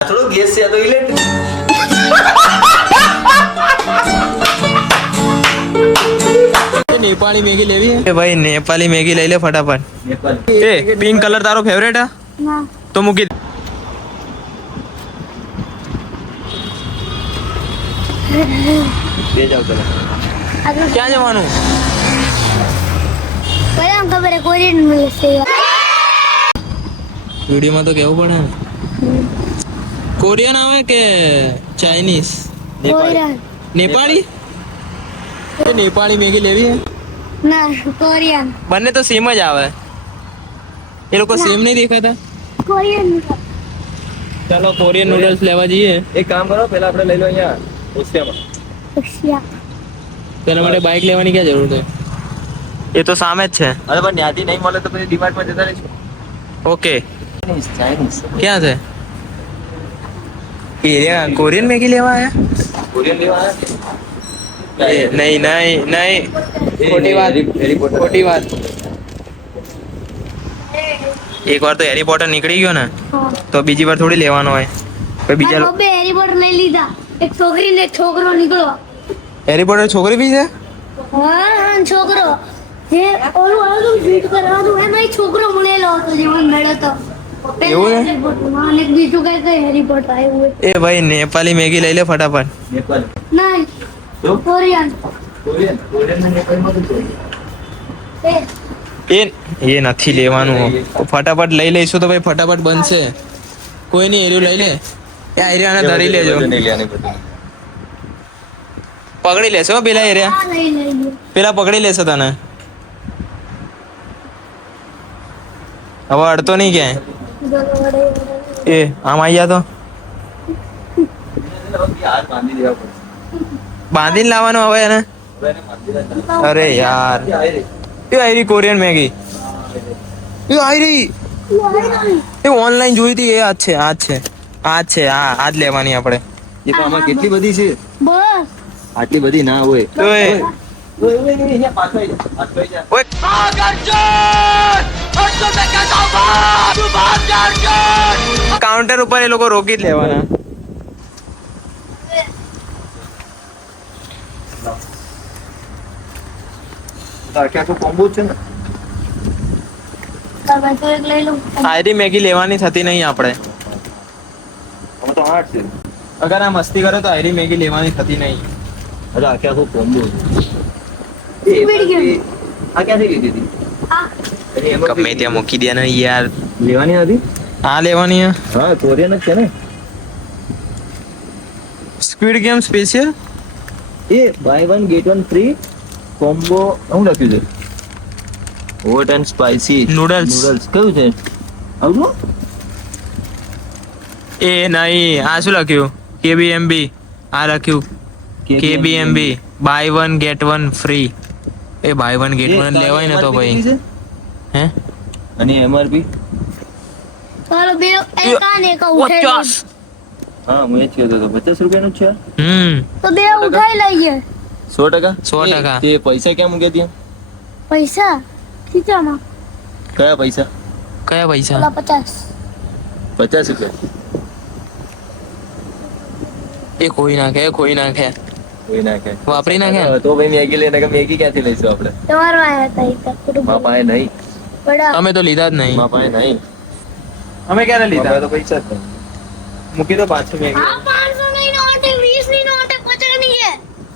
थोड़ा गैस से तो इलेक्ट्रिक नेपाली मैगी लेवी है भाई नेपाली मैगी ले ले फटाफट ए पिंक कलर तारो फेवरेट है ના तो મૂકી ले जाओ चलो આગળ ક્યાં જવાનું પહેલા ખબર હે કોરિયન મળશે વિડીયોમાં તો કેવું પડે ને કોરિયન આવે કે ચાઇનીઝ કોરિયન नेपाली એ नेपाली मैगी લેવી है ના કોરિયન બંને તો સેમ જ આવે એ લોકો સેમ નહીં દેખાતા કોરિયન ચાલો કોરિયન નૂડલ્સ લેવા જઈએ एक काम करो पहले આપણે લઈ લો અહીંયા ઓસિયામાં રશિયા તેના માટે બાઇક લેવાની ક્યાં જરૂર છે એ તો સામે જ છે અરે પણ ન્યાથી નહીં મળે તો પછી ડીમાર્ટ માં જતા રહીશું ઓકે ચાઇનીઝ ક્યાં છે એરિયા કોરિયન મેગી લેવા આયા કોરિયન લેવા નહીં નહીં નહીં ખોટી વાત ખોટી વાત એક વાર તો હેરી પોટર નીકળી ગયો ને તો બીજી વાર થોડી લેવાનો હોય પછી બીજા બે હેરી પોટર લઈ લીધા એક છોકરી ને એક છોકરો નીકળો હેરી પોટર છોકરી બી છે હા છોકરો જે ઓલું હતું ફીટ કરવાનું એમાં એક છોકરો મળેલો હતો જેમાં મળ્યો તો એવું છે? હેરી પોટર માં અને બીજું કઈ હેરી પોટર આવ્યું એ ભાઈ નેપાલી મેગી લઈ લે ફટાફટ નેપાલ નહીં તો કોરિયન કોરિયન કોરિયન ને નેપાલમાં તો એ એ નથી લેવાનું ફટાફટ લઈ લઈશું તો ભાઈ ફટાફટ બનશે કોઈ નહીં એરિયો લઈ લે એ એરિયાને ધરી લેજો નહીં લેવાની બધું પકડી લેશો હો પેલા એરિયા આ લઈ લઈએ પેલા પકડી લેશે તને હવે અડતો નહીં ક્યાંય એ આમ આવી જા તો હાથ બાંધી દેવા પડશે બાંધીને લાવવાનો હવે એને હવે એને બાંધી દેવા અરે યાર આવી એ આયરી કોરિયન મેગી એ આયરી એ ઓનલાઈન જોઈ હતી એ આ જ છે આ જ છે આ જ લેવાની આપણે એ તો આમાં કેટલી બધી છે બસ આટલી બધી ના હોય તો એ અહીંયા પાછો આવી જા પાછો આવી જા ઓય કાઉન્ટર ઉપર એ લોકો રોકી જ લેવાના તો આખે આખું કોમ્બો છે ને તમે તો એક લઈ લો આયરી મેગી લેવાની થતી નહીં આપણે આમાં તો 8 છે અગર આ મસ્તી કરે તો આયરી મેગી લેવાની થતી નહીં અરે આખે આખું કોમ્બો Squid Game. આ ક્યાંથી લીધી હતી આ અરે એમાં ગમે ત્યાં મૂકી દે ને યાર લેવાની હતી આ લેવાની હા કોરિયન જ છે ને સ્ક્વિડ ગેમ સ્પેશિયલ એ buy one get one free combo શું લખ્યું છે hot and spicy Noodles. Noodles કયું છે આવું એ નહીં આ શું લખ્યું કેબીએમબી આ લખ્યું KBMB buy one get one free એ બાય વન ગેટ વન લેવાય ને તો ભાઈ હે અને એમઆરપી ચાલો બે એક આ ને એક આ ઉઠાઈ લઈએ. હા હું એ જ કહેતો હતો 50 રૂપિયાનું જ છે તો બે ઉઠાઈ લઈએ 100% 100%. તે પૈસા ક્યાં મૂક્યા ત્યાં પૈસા ખીચામાં કયા પૈસા કયા પૈસા ઓલા 50 50 રૂપિયા એ ખોઈ નાખે કોઈ નાખે વાપરી નાખે તો ભાઈ મેગી લઈને કે મેગી ક્યાંથી લઈશું આપણે તમારો આયા હતા એક કુટુંબ મા પાસે નહીં બડા અમે તો લીધા જ નહીં મા પાસે નહીં અમે ક્યારે મા પાસે તો પૈસા જ નહીં મૂકી દો પાછું મેગી આ 500 ની નોટ 20 ની નોટ 50 ની છે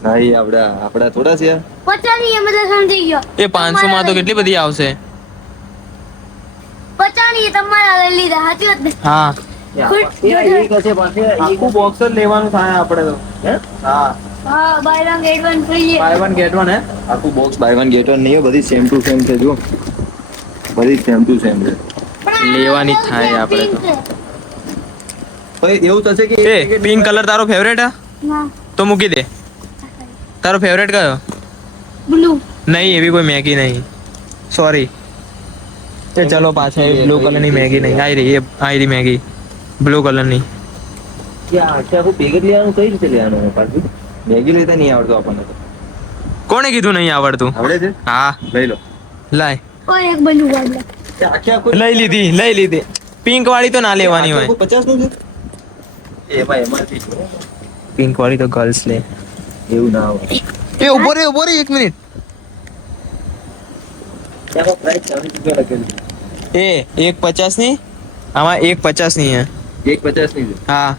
નહીં આપડા થોડા છે 50 ની એ બધા સમજી ગયો એ 500 માં તો કેટલી બધી આવશે 50 ની તમારા લઈ લીધા સાચી વાત ને હા આખું બોક્સ જ લેવાનું થાય આપણે તો હા હા buy one get one free છે બાય વન ગેટ વન હે આખું box buy one get one નહીં હોય, બધી સેમ ટુ સેમ છે જો બધી સેમ ટુ સેમ છે પણ આ લેવાની બહુ થાય આપણે તો. pink છે. ભાઈ એવું થશે કે એ પિંક કલર તારો ફેવરેટ હે ના તો મૂકી દે તારો ફેવરેટ કયો બ્લુ નહીં એવી કોઈ મેગી નહીં સોરી એ ચલો પાછા એ બ્લુ કલરની મેગી નહીં આઈ રહી મેગી બ્લુ કલરની કે આખે આખું પેકેટ લેવાનું કઈ રીતે લેવાનું હોય પાછું મેગી લેતા નહીં આવડતું આપણને તો કોણે કીધું નહીં આવડતું આવડે છે હા લઈ લો લાય ઓય એક બ્લુ વાળા કે આખે આખું લઈ લીધી પિંક વાળી તો ના લેવાની હોય 50 નું છે એમાં પિંક વાળી તો ગર્લ્સ લે. એવું ના હોય. એ ઉભો રે 1 મિનિટ. ત્યાં પ્રાઇસ 40 રૂપિયા લખેલું છે. એ 1.50 ની, આમાં 1.50 ની હે. 1.50 ની છે. હા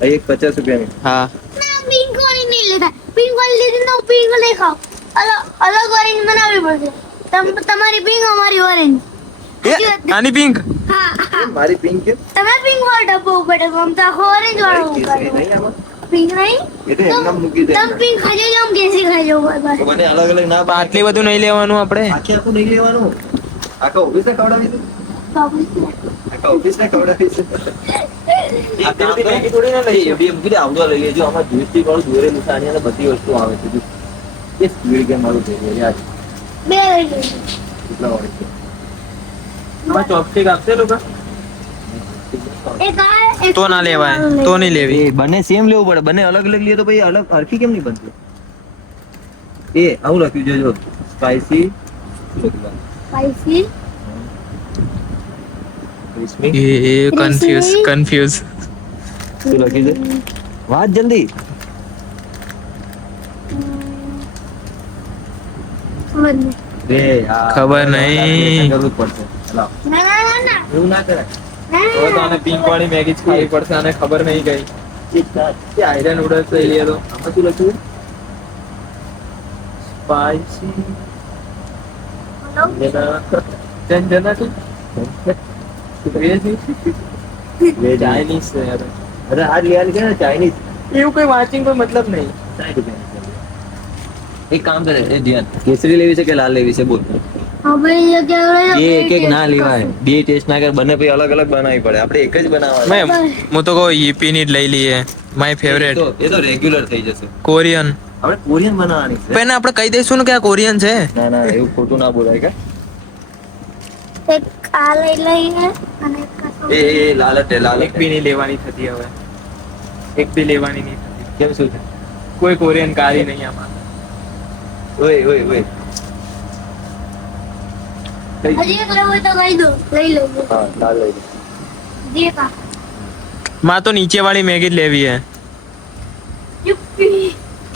1.50 રૂપિયાની. હા. ના પિંક વાળી નહીં લેતા. પિંક વાળી લીધી તો પિંક નહીં ખાવ. અલગ ઓરેન્જ બનાવવી પડશે. તમારી પિંક અમારી ઓરેન્જ. આની પિંક. હા એ મારી પિંક છે. તમે પિંક વાળો ડબ્બો ઉપર આમ તો આખો ઓરેન્જ વાળો કેસરી ઉપર નહીં આમાં. પિંક નહીં એ તો એમનામ મૂકી દે. તમે પિંક ખાઈ જાઓ કેસરી ખાઈ જાઓ બસ. તો મને અલગ અલગ ના પાડે. આટલી બધું નહીં લેવાનું આપણે. આખું નહીં લેવાનું. આખા ઓફિસને ખવડાવીશું. આખા ઓફિસને ખવડાવીશું. આ કામ તો મેગી થોડી ના લઈએ. એમ કીધું આવડો લઈ લેજો. આમાં જોઈસ્ટિક વાળું દોરેલું છે. આની અંદર બધી વસ્તુ આવે છે. એ સ્પીડ ગેમ વાળું થઈ ગયું યાર. બે લઈ લેજો. કેટલા વાળી છે? ચોપસ્ટિક આપશે લોકો. એક આ એક તો ના લેવાય, તો નહીં લેવી. એ બંને સેમ લેવું પડે. બંને અલગ અલગ લઈએ તો પછી અલગ હરખી કેમ નહીં બનતી? એ આવું લખ્યું છે જો સ્પાઈસી સ્પાઈસી ક્રિસ્પી એ કન્ફ્યુઝ. શું લખ્યું છે? વાત જલ્દી. ખબર નહીં. કરવું જ પડશે. ચલાવ. ના ના ના ના એવું ના કરાય. હવે તો આને પિંક વાળી મેગી જ ખાવી પડશે. આને ખબર નહીં ગઈ એક સાથ. કે આયરન નૂડલ્સ લઈ લઈએ તો આમાં શું લખ્યું છે? સ્પાઈસી જનજનાટી વેજ ચાઇનીઝ છે યાર. અરે આ લેવાની છે ને ચાઇનીઝ. એવું કોઈ વાંચિંગ કોઈ મતલબ નહીં. 60 રૂપિયાની. એક કામ કરે એ ધ્યાન કેસરી લેવી છે કે લાલ લેવી છે બોલ. હા ભાઈ એ કેવડે એ એક એક ના લેવાય. બે ટેસ્ટ ના કર. બંને પછી અલગ અલગ બનાવવી પડે. આપણે એક જ બનાવવાની. હું તો કહું ઈપી ની જ લઈ લઈએ. માય ફેવરેટ એ તો રેગ્યુલર થઈ જશે. કોરિયન. આપણે કોરિયન બનાવવાની છે. પણ આપણે કહી દઈશું ને કે આ કોરિયન છે. ના ના એવું ખોટું ના બોલાય કે. એક આ લઈ લઈએ અને એક આ એ લાલ જ લાલ એક બી નહીં લેવાની થતી હવે. એક બી લેવાની નહીં થતી. કેમ શું છે? કોઈ કોરિયન કારી નહીં આમાં. ઓય ઓય ઓય. હજી એક લેવું હોય તો કહી દો લઈ લેજો હા લાલ લઈ લે. જે કા માં તો નીચે વાળી મેગી જ લેવી હે. યુપી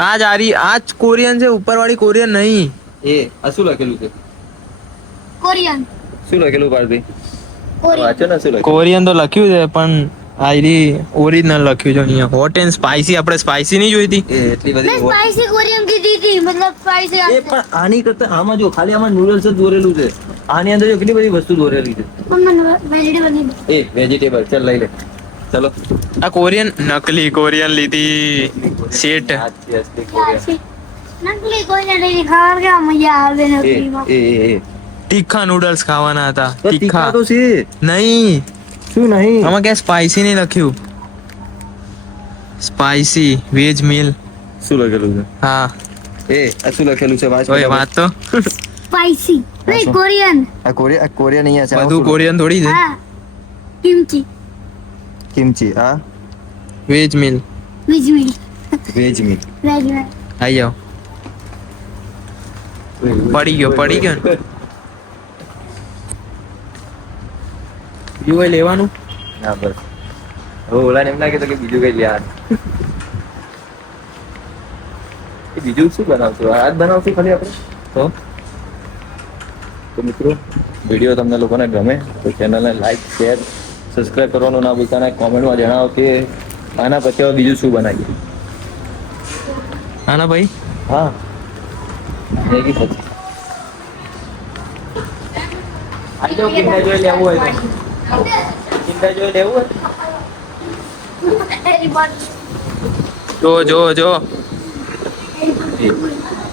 આજ કોરિયન છે. ઉપર વાળી કોરિયન નહીં. એ આ શું લખેલું છે? કોરિયન શું લખેલું પાર્ટી? કોરિયન વાંચો ને શું લખ્યું? કોરિયન તો લખ્યું છે પણ આયરી ઓરિજિનલ લખ્યું છે અહીંયા. Hot and spicy. આપણે સ્પાઈસી નહીં જોઈતી. એ એટલી મેં બધી સ્પાઈસી કોરિયન કીધી હતી મતલબ સ્પાઈસી એ પણ આની કરતા આમાં જો ખાલી આમાં નૂડલ્સ જ દોરેલું છે. આની અંદર જો કેટલી બધી વસ્તુ દોરેલી છે. મને વેજીટેબલ નહીં એ વેજીટેબલ ચાલ લઈ લે. ચલો આ કોરિયન નકલી કોરિયન લીધી. શેટ. આજથી અસલી કોરિયન. નકલી કોરિયન લઈને ખાવા કે મજા આવે એ નકલીમાં એ એ તીખા નૂડલ્સ ખાવાના હતા. તો તીખા તીખા તો છે. નહીં. શું નહીં? આમાં ક્યાં સ્પાઈસી નહીં લખ્યું. Spicy veg meal. શું લખેલું છે? હા એ આ શું લખેલું છે? વાંચ ઓય વાત તો. સ્પાઈસી નહીં શું? કોરિયન આ કોરિયન અહીંયા છે. બધું કોરિયન થોડી છે. હા કિમચી કિમચી. હા veg veg meal. Meal veg meat. Veg meal આઈ જાઓ. પડી ગયો ને. બીજું કઈ લેવાનું? ના બસ હવે ઓલા એમ લાગે તો કે બીજું કઈ લ્યા. એ બીજું શું બનાવશું? આ જ બનાવશું ખાલી આપણે તો મિત્રો વિડીયો તમને લોકોને ગમે તો ચેનલને લાઈક શેર સબસ્ક્રાઇબ કરવાનું ના ભૂલતા. અને કોમેન્ટમાં જણાવો કે આના પછી હવે બીજું શું બનાવીએ. હા ના ભાઈ. હા મેગી પછી આઈ જાઓ. કિંડર જોઈ લેવું હોય તો. કિંડર જોઈ લેવું હોય જો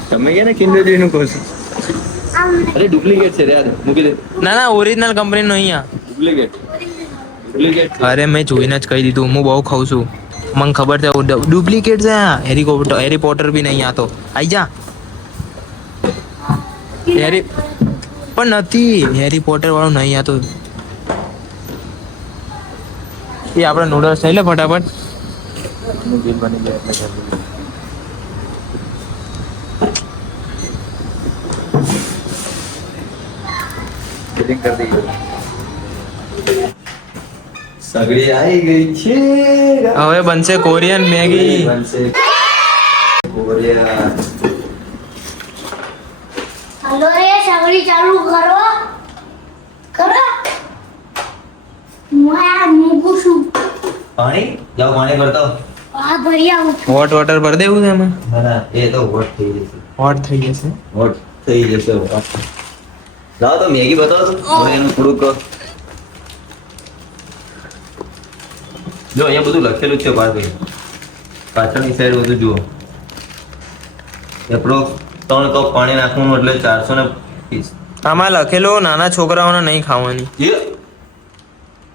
તમે કે ને કિન્ડર જોઈનું કહો છો? અરે ડુપ્લિકેટ છે યાર. મૂકી દે. ના ઓરિજિનલ કંપની નો અહીંયા. ડુપ્લિકેટ અરે મેં જોઈને જ કહી દીધું. હું બહુ ખાઉં છું. મને ખબર છે ડુપ્લિકેટ છે. હેરી પોટર બી નહીં. આ તો આઈ જા. હેરી પણ નથી. હેરી પોટર વાળું નહીં. આ તો એ આપણે નૂડલ્સ થઈ લે ફટાફટ. બિલ બની જાય એટલે જલ્દી. બિલિંગ કરી દઈએ. સગડી આવી ગઈ છે. હવે બનશે કોરિયન મેગી. બનશે કોરિયા. હાલો રે સગડી ચાલુ કરો કરો હું આ મૂકું છું. પાણી જાઓ પાણી ભરતો. આ ભરી આવું છું. હોટ વોટર ભરી દેવું છે એમાં. ના ના એ તો હોટ થઈ જશે. હોટ થઈ જશે. હોટ થઈ જશે hot. લાવો તો મેગી બતાવો તો હવે એનું થોડુંક જો અહીંયા બધું લખેલું જ છે પાછળની સાઈડ બધું જુઓ. એપ્રોક્સ 3 કપ પાણી નાખવાનું એટલે 430. આમાં લખેલું નાના છોકરાઓને નહીં ખાવાની. એ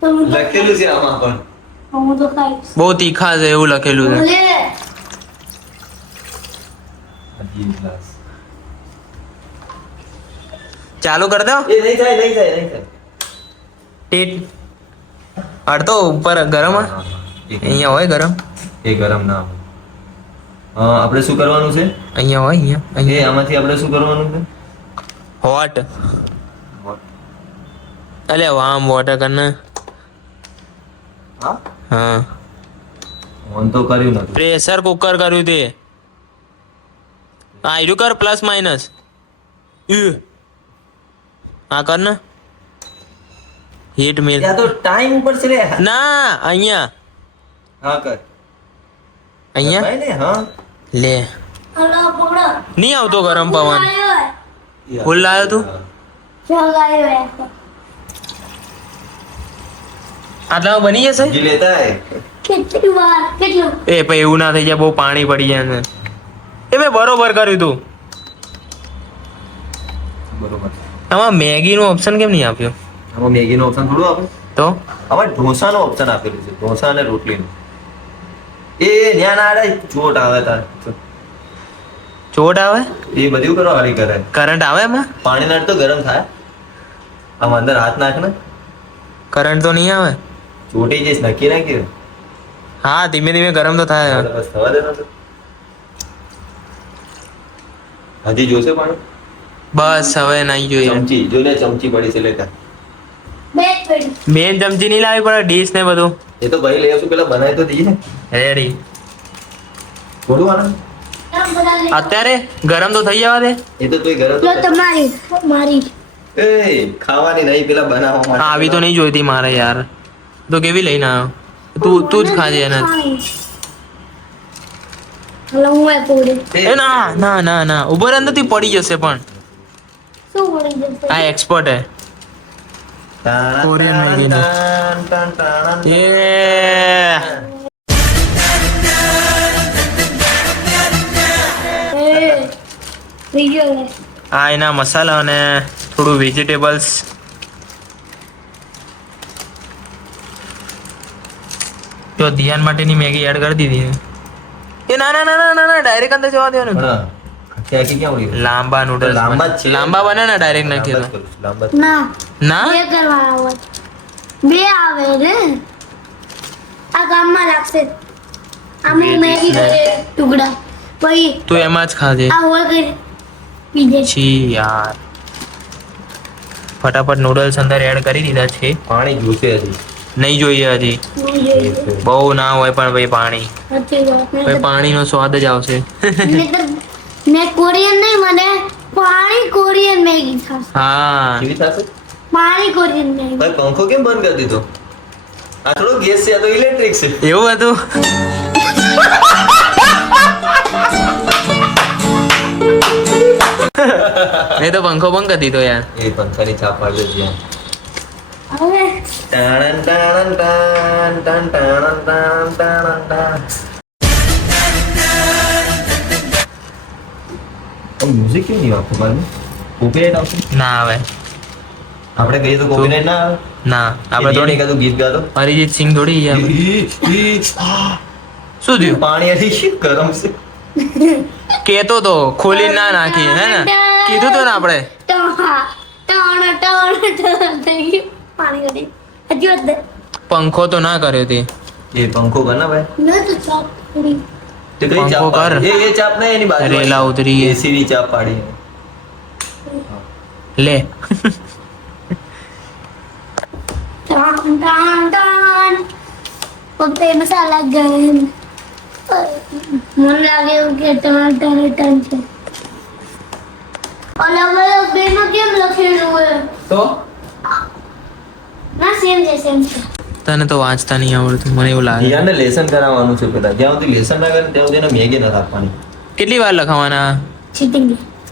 તો હું તો લખેલું છે આમાં પણ. હું તો ખાઈશ. બહુ તીખા છે એવું લખેલું છે. ભલે. હજી glass. ચાલુ કરી દો. એ નહીં થાય નહીં થાય નહીં થાય. ટીટ અડધો ઉપર ગરમ હોય? અહીંયા હોય ગરમ. એ ગરમ ના હોય. આપણે શું કરવાનું છે અહીંયા હોય અહીંયા એ આમાંથી આપણે શું કરવાનું છે હોટ. અલે વામ વોટર કરને. હા હા ઓન તો કર્યું નથી. પ્રેશર કુકર કર્યું તે. આ આયરું કર પ્લસ માઇનસ. હા કર ને. હીટ મિલ. ત્યાં તો ટાઈમ ઉપર છે રે. ના અહીંયા હા કર અહીંયા ભાઈ ને હા લે. હાલો પકડો. નહીં આવતો ગરમ પવન. આવ્યો હે. ફૂલ લાવ્યો તું. ચાલ આવ્યો હે. આટલામાં બની જશે. જી લેતા હે કેટલી વાર કેટલું એ પછી એવું ના થઈ જાય બહુ પાણી પડી જાય ને. એ મેં બરોબર કર્યું તું. બરોબર. આમાં મેગી નું ઓપ્શન કેમ નહીં આપ્યો? આમાં મેગી નો ઓપ્શન થોડું આપે. તો આમાં ઢોસાનો ઓપ્શન આપેલું છે ઢોસા અને રોટલીનું. એ ન્યા ના આડે ચોટ આવે તાર. ચોટ આવે. એ બધું કરવા વાળી કરે. કરંટ આવે એમાં? પાણી નાડ તો ગરમ થાય. આમ અંદર હાથ નાખ ને કરંટ તો નહીં આવે. ચોટી જઈશ નક્કી ના કે હા ધીમે ધીમે ગરમ તો થાય. બસ થવા દે ને. હજી જોશે પાણી. બસ હવે નહીં જોઈએ. ચમચી જો લે ચમચી પડી છે લેતા. બે પડી મેન ચમચી નહીં લાવી પડે ડીશ ને બધું. એ તો ભાઈ લઈ આવશું પેલા બનાવી તો દઈએ. રેડી. થોડું આનંદ બધા લે. અત્યારે ગરમ તો થઈ જવા દે. એ તો તોય ગરમ લો તમારી મારી એ ખાવાની નહીં પેલા બનાવવા માટે. આવી તો નહીં જોઈતી મારે યાર. તો કેવી લઈને આવ્યો? તું જ ખાજે એને. હાલો હું એ પૂરી એ ના ના ના ના ઉભર અંદરથી પડી જશે પણ. શું પડી જશે આ એક્સપર્ટ હે. કોરિયન મેગી નો. એ ત્રીજો લે આ એના મસાલા અને થોડું વેજીટેબલ્સ. જો ધ્યાન માટેની મેગી એડ કરી દીધી. એ ના ના ના ના ના ડાયરેક્ટ અંદર જવા દેવાનું. પણ આખી આખી ક્યાં ઉડી ગઈ? લાંબા નૂડલ્સ લાંબા જ છે. લાંબા બને ને ડાયરેક્ટ નાખી દો. લાંબા જ. ના ના બે કરવાના હોય બે આવે રે આ ગામમાં લાગશે આમાં મેગી કરે ટુકડા પછી તું એમાં જ ખાજે. આ હોલ કરી પીજે છી યાર ફટાફટ નૂડલ્સ અંદર એડ કરી દીધા છે. પાણી જોશે હજી. નહીં જોઈએ હજી. બહુ ના હોય પણ ભાઈ પાણી. ભાઈ પાણીનો સ્વાદ જ આવશે. મેં કોરિયન નહીં મને પાણી કોરિયન મેગી ખાશે હા કેવી થશે? પાણી કોરિયન મેગી ભાઈ પંખો કેમ બંધ કરી દીધો? આ થોડો ગેસ છે આ તો ઇલેક્ટ્રિક છે. એવું હતું. એ તો પંખો બંધ કરી દીધો યાર. એ પંખાની છાપ પાડી દે જ્યાં. હવે ટાણન ટાણન ટાણ ટાણ ટાણન ટાણ ટાણન ટાણ. મ્યુઝિક કેમ નહીં આવતું મારું? કોપીરાઇટ આવશે? ના આવે. આપણે કહીએ તો કોપીરાઇટ ના આવે? ના આપણે થોડી એકાદું ગીત ગાતો. અરિજીત સિંહ થોડી યાર. શું થયું? પાણી હજી ગરમ છે. કેતો તો ખોલી ના નાખી હે ને કીધું તો ને આપણે. ટણ થઈ ગયું પાણી કરી હજી વધે પંખો તો ના કર્યો તે. એ પંખો કર ને ભાઈ. મેં તો ચોપ કરી તે કઈ પંખો ચાપ કર. પાડી? એ ચાપ નહીં એની બાજુ રેલા ઉતરી ગઈ. એસી ની ચાપ પાડી. લે ત્રણ ટાન ટાન પપ્પે મસાલા ગરમ મને લાગે એવું કે ટમાટર ટન છે અલગ અલગ બેમાં કેમ લખેલું હોય તો ના સેમ છે તને તો વાંચતા નહીં આવડતું મને એવું લાગે. ધ્યાનને લેસન કરાવવાનું છે પેલા. જ્યાં સુધી લેસન ના કરે ત્યાં સુધી એને મેગી નથી આપવાની. કેટલી વાર લખાવાના? ચીટિંગ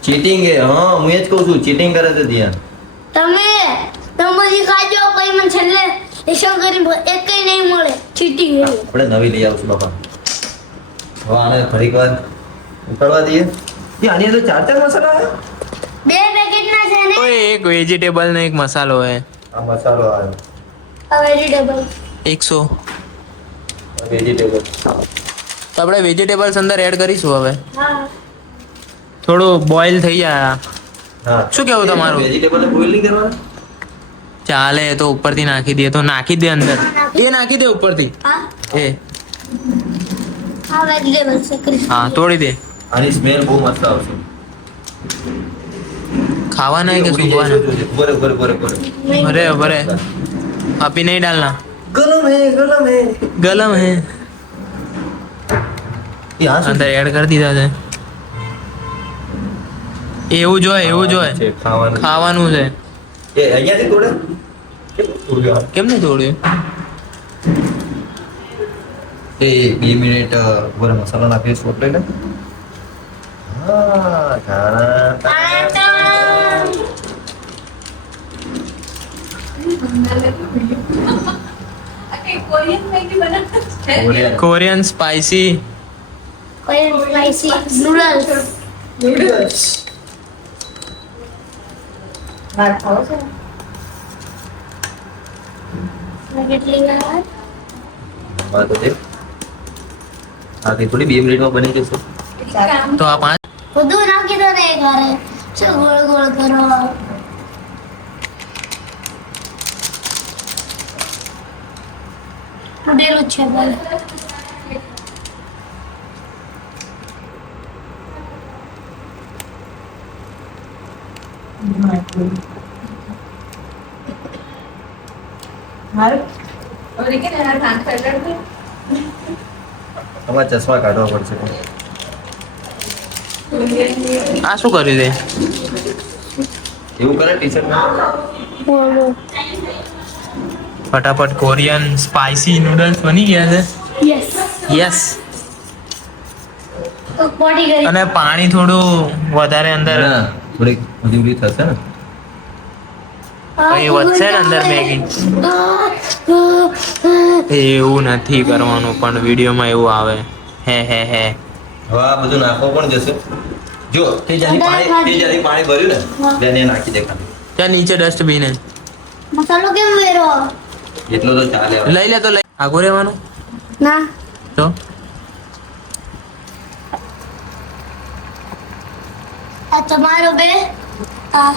ચીટિંગ એ હા હું એ જ કહું છું ચીટિંગ કરે છે ધ્યાન. તમે બધી ખાજો કઈ મને છેલ્લે લેશન કરી એક કઈ નહીં મળે ચીટિંગ આપણે નવી લઈ આવશું બાપા. હવે આને ઘડીક વાર ઉકાળવા દઈએ. આની અંદર 4 મસાલા આવે. 2 પેકેટ ના છે ને ઓય એક વેજીટેબલ ને એક મસાલો હે. આ મસાલો આવે વેજીટેબલ 100. વેજીટેબલ. તો આપણે વેજીટેબલ્સ અંદર એડ કરીશું હવે. હા થોડું બોઇલ થઈ જાય. હા શું કેવું તમારું? વેજીટેબલ બોઇલ નહીં કરવાના. ચાલે તો ઉપરથી નાખી દે તો નાખી દે અંદર. એ નાખી દે ઉપરથી. હા એ હા વેજીટેબલ છે કરી હા તોડી દે. આની સ્મેલ બહુ મસ્ત આવશે. ખાવાના है कि सूंघवाना? બરે બરે બરે બરે. भरे भरे अभी नहीं डालना. ગલમ હે ગલમ હે. गलम है યહાં अंदर ऐड कर દીધા છે. એવું જોઈએ એવું જોઈએ. ખાવાનું ખાવાનું છે. એ અહીંયાથી તોડે કેમ નહીં તોડ્યું? એ 2 મિનિટ બરે મસાલા નાખીએ સોટ લઈને. હા Korean spicy Korean spicy noodles કેટલી વાર આથી થોડી 2 મિનિટમાં બની જશે. તો આ 5 બધું નાખી દો ને એક વારે ચો ગોળ ગોળ કરો ઉડેલું છે ભાઈ તમારે ચશ્મા કાઢવા પડશે. આ શું કર્યું તે? એવું કરે ટી-શર્ટમાં. બોલો ફટાફટ કોરિયન સ્પાઇસી નૂડલ્સ બની ગયા છે. Yes yes. પોટી કરી અને પાણી થોડું વધારે અંદર ના, થોડીક હજુ થશે ને. કઈ વધશે ને અંદર મેગી. એવું નથી કરવાનું પણ વિડીયોમાં એવું આવે. હે હે હે. હવે આ બધું નાખવો પણ જશે. જો તે જ્યાંથી પાણી ભર્યું ને તેને નાખી દે ખાલી. ત્યાં નીચે ડસ્ટબિન હે. મસાલો કેમ વેરો એટલો તો ચાલે હવે. લઈ લે તો લઈ. આગો રહેવાનું ના તો આ તમારો બે આ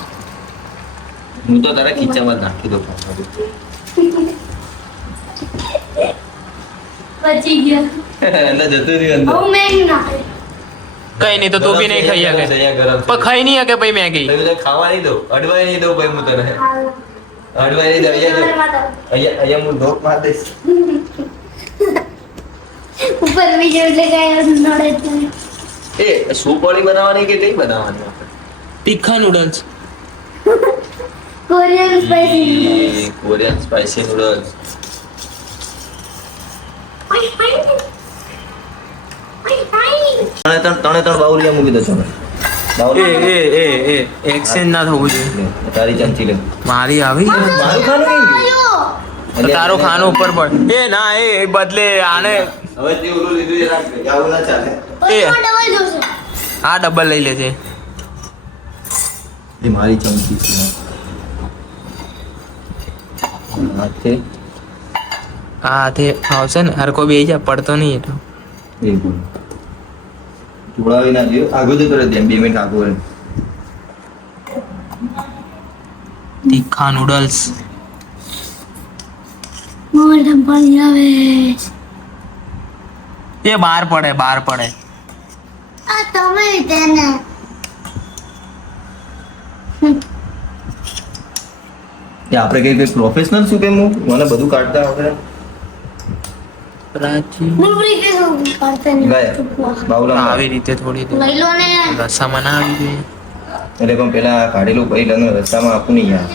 હું તો તારા ખીચામાં જ નાખી દઉં. બચી ગયો એટલે જતું રહ્યું અંદર. હું મેં નાખે કઈ નહીં તો તું બી નહીં ખાઈ શકે. અહીંયા ગરમ છે. પણ ખાઈ નહીં શકે ભાઈ મેગી. તો તને ખાવા નહીં દઉં, અડવાય નહીં દઉં ભાઈ હું તને. અડવાય નહીં દઉં. અહીંયા હું ઢોક માર દઈશ. ઉપર બીજો એટલે કઈ નડે જ નહીં. એ સૂપ વાળી બનાવવાની કે કઈ બનાવવાની? તીખા noodles. Korean spicy Korean spicy noodles. ત્રણે ત્રણ બાઉલિયા મૂકી દો તમે. એક્સચેન્જ ના થવું જોઈએ. લે, તારી ચમચી લે. મારી આવી મારું ખાનું કેમ ગયું? તો તારું ખાનું ઉપર પડ. એ ના એ બદલે આને હવે તે ઓલું લીધું એ રાખ. આવું ના ચાલે. ડબલ જોશે આ ડબલ લઈ લેજે. એ મારી ચમચી છે. હાથે આ હાથે આવશે ને હરકો બે જા પડતો નહીં એટલો. એ બોલ. જોડાવી ના દો. આગળ જતો રહે. 2 મિનિટ આગળ રહે. તીખા નૂડલ્સ. મોઢા પાણી આવે એ બહાર પડે બહાર પડે. આ તમે તેને કે આપણે કઈ પ્રોફેશનલ શું કેમ મને બધું કાઢતા આવડે પ્રાચી બુલબુલી કે શું કરતે ગયા બાવલા આવી રીતે થોડી તો લઈ લો ને રસામાં ના આવી જોઈએ એટલે પણ પેલા કાઢેલું પછી તને રસ્તામાં આપું નહીં યાર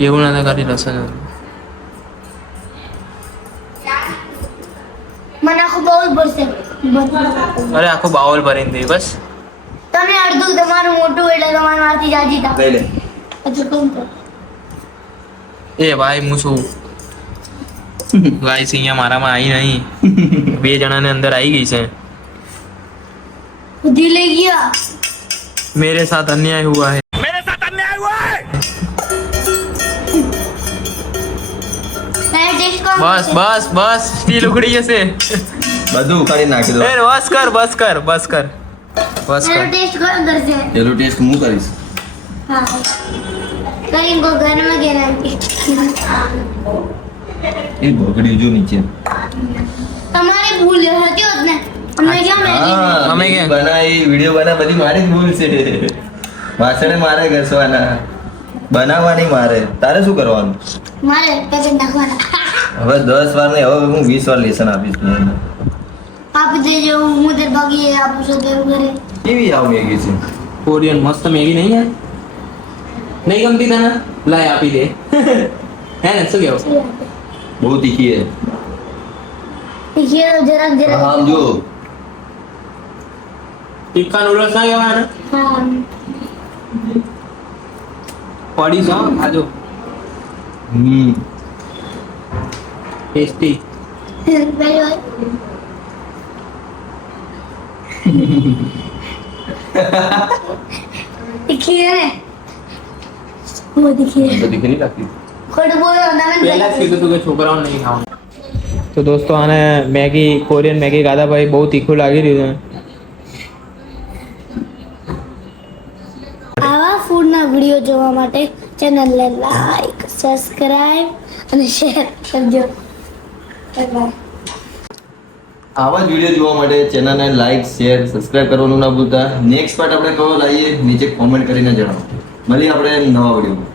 એવું ના કરી રસા મને આખું બહુ પડશે અરે આખો બાઉલ ભરીને દે બસ તમે અડધું તમારું મોટું એટલે તમારું આરતી જાજી તા લઈ લે હજુ કોણ તો એ ભાઈ હું છું ગાઈસ અહીંયા મારામાં આવી નહીં 2 જણાને અંદર આવી ગઈ છે બુદ્ધિ લઈ ગયા मेरे साथ अन्याय हुआ है मैं टेस्ट कर बस बस बस સ્ટીલ ઉખડી જશે બધું ઉખાડી નાખી દો એ બસ કર બસ કર બસ કર બસ मेरा કર टेस्ट कर अंदर से પેલું ટેસ્ટ હું કરીશ हाँ करेंगे घर में गिरा એ બગડ્યું જો નીચે તમારી ભૂલ હતી હોત ને અમને ક્યાં મેગી અમે કે બનાવી વિડિયો બના બધી મારી જ ભૂલ છે વાસણે મારે ઘસવાના બનાવવાની મારે તારે શું કરવાનું મારે પેકેટ નાખવાના હવે 10 વાર નહીં હવે હું 20 વાર લેસન આપીશ તમને આપ દેજો હું તે બાકી આપું છું તેરું ઘરે કેવી આવ મેગી છે કોરિયન મસ્ત મેગી નહીં યાર નહીં ગમતી તને લાય આપી દે હે ને શું કેવું બહુ તીખી છે ये जरा जरा આમ જો ટીક્કા નૂડલ્સ ના કહેવાય हाँ પડી છો ખાજો ટેસ્ટી पहले देखिए वो देखिए તો તીખી નહીં લાગતી खोट बोलो ना પહેલા જ કીધું તું કે છોકરાઓને નહીં ખાવાનું તો દોસ્તો આને મેગી કોરિયન મેગી ખાધા ભાઈ બહુ તીખું લાગી રહ્યું છે આવા ફૂડના વિડીયો જોવા માટે ચેનલને લાઈક સબસ્ક્રાઇબ અને શેર કરજો બાય આવા જ વિડીયો જોવા માટે ચેનલને લાઈક શેર સબસ્ક્રાઇબ કરવાનું ના ભૂલતા નેક્સ્ટ પાર્ટ આપણે કયો લાવીએ નીચે કોમેન્ટ કરીને જણાવો મળીએ આપણે નવા વિડીયો